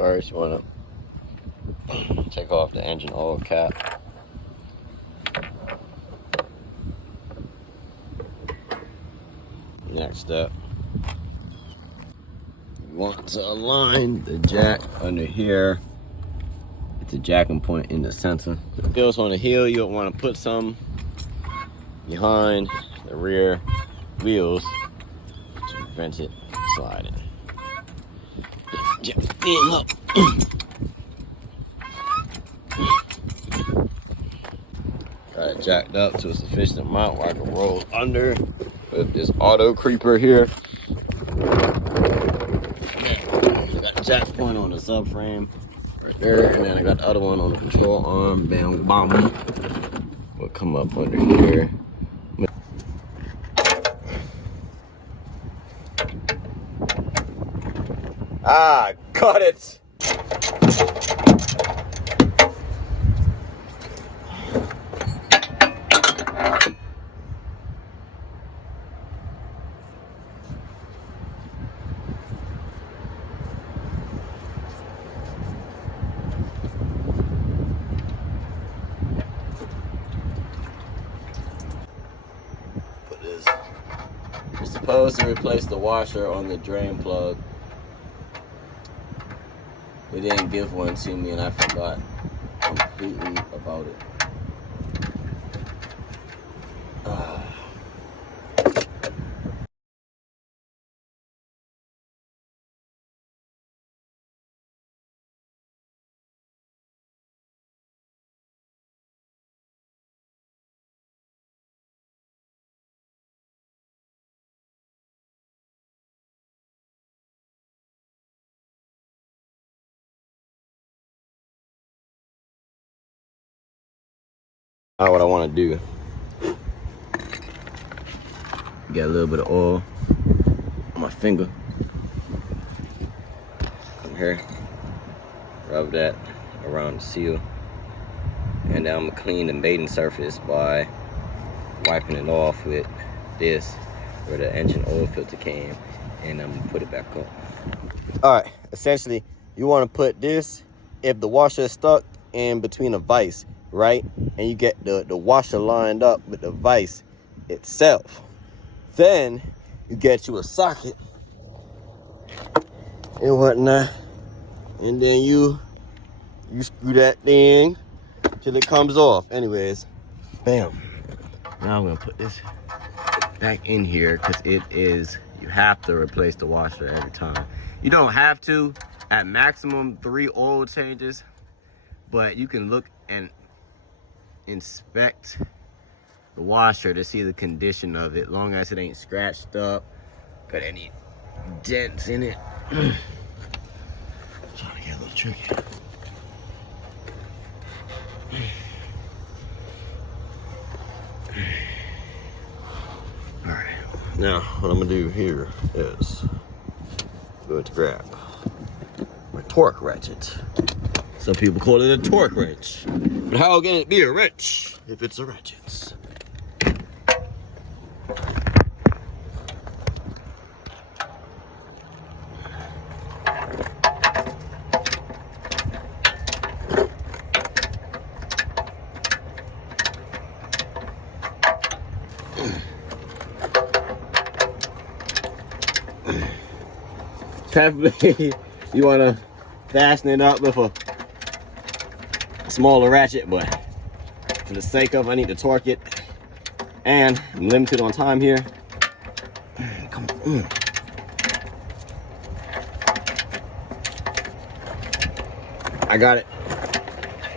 First, you want to take off the engine oil cap. Next step, you want to align the jack under here. It's a jacking point in the center. If it goes on the heel, you'll want to put some behind the rear wheels to prevent it sliding. Jack the thing up. Got it jacked up to a sufficient amount where I can roll under with this auto creeper here. I got the jack point on the subframe right there, and then I got the other one on the control arm. Bam, bam. Will come up under here. Ah, got it. You're supposed to replace the washer on the drain plug. They didn't give one to me and I forgot completely about it. Now what I want to do, get a little bit of oil on my finger. Come here, rub that around the seal, and then I'm gonna clean the maiden surface by wiping it off with this where the engine oil filter came, and I'm gonna put it back on. All right, essentially you want to put this if the washer is stuck in between a vise, right? And you get the washer lined up with the vise itself. Then you get you a socket and whatnot, and then you screw that thing till it comes off. Anyways, bam. Now I'm gonna put this back in here because you have to replace the washer every time. You don't have to, at maximum 3 oil changes, but you can look and inspect the washer to see the condition of it, long as it ain't scratched up, got any dents in it. Trying to get a little tricky. All right, now what I'm gonna do here is going to grab my torque ratchet. Some people call it a torque wrench, but how can it be a wrench if it's a ratchet? Preferably, you want to fasten it up with a smaller ratchet, but for the sake of I need to torque it, and I'm limited on time here. Come on. I got it.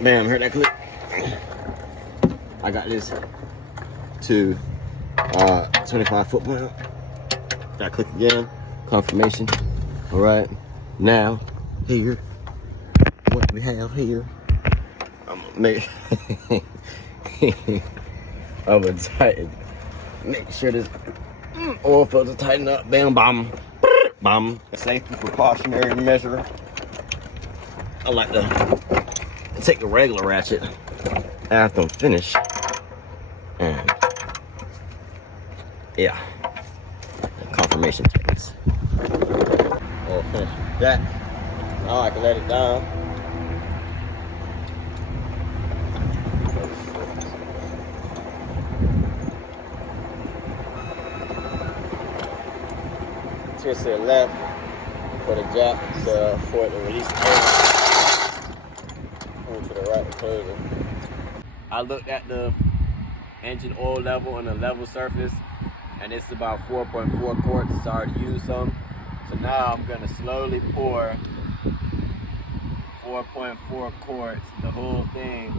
Bam, heard that click? I got this to 25 foot-pound. Got click again, confirmation. All right, now here, what we have here, I'm gonna make, I'm gonna tighten, make sure this oil filter tighten up, bam, bam, bam. Safety precautionary measure. I like to take a regular ratchet after I'm finished, and yeah, confirmation tightness. All finished with that. Now I can let it down. Twist to the left for the jack for it to release the air. Move to the right to close it. I looked at the engine oil level on a level surface, and it's about 4.4 quarts. So I already used some. So now I'm gonna slowly pour 4.4 quarts, the whole thing,